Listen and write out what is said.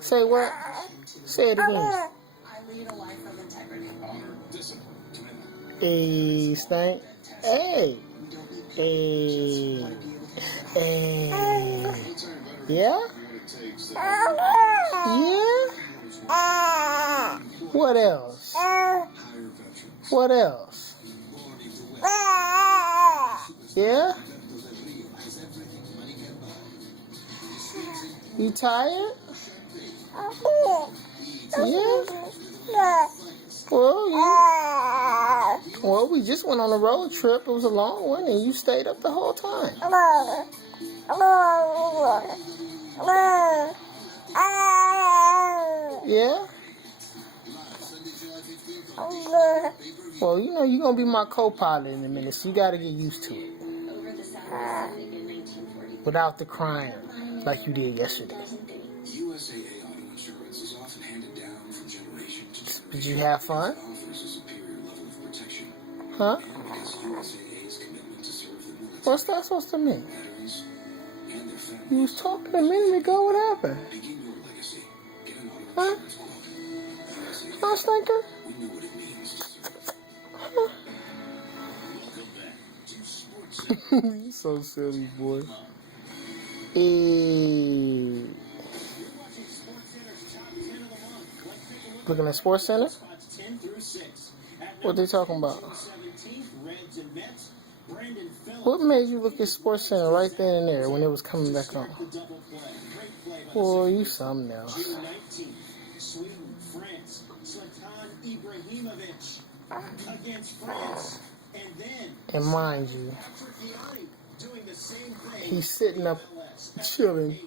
Say what? Say it again. I lead a life of integrity. Honor, discipline, commitment. Hey, Stank. Hey. Hey. Hey. Yeah? Yeah? What else? What else? Yeah? You tired? Yeah? Well, we just went on a road trip. It was a long one, and you stayed up the whole time. Yeah? Well, you know, you're going to be my co-pilot in a minute, so you got to get used to it. Without the crying, like you did yesterday. USAA auto insurance is often handed down from generation to generation. Did you have fun? It offers a superior level of protection. Huh? And because USAA's commitment to serve the military, What's that supposed to mean? veterans, and their families. You was talking a minute ago. What happened? Begin your legacy. Get an auto Huh? insurance quote. I was thinking. We know what it means. You so silly, boy. Hey. Looking at Sports Center? What they talking about? What made you look at Sports Center right then and there when it was coming back on? Boy, you something else. Sweden, France, Zlatan Ibrahimovic against France, and then And mind you, Patrick Iani doing the same thing. he's sitting up chilling.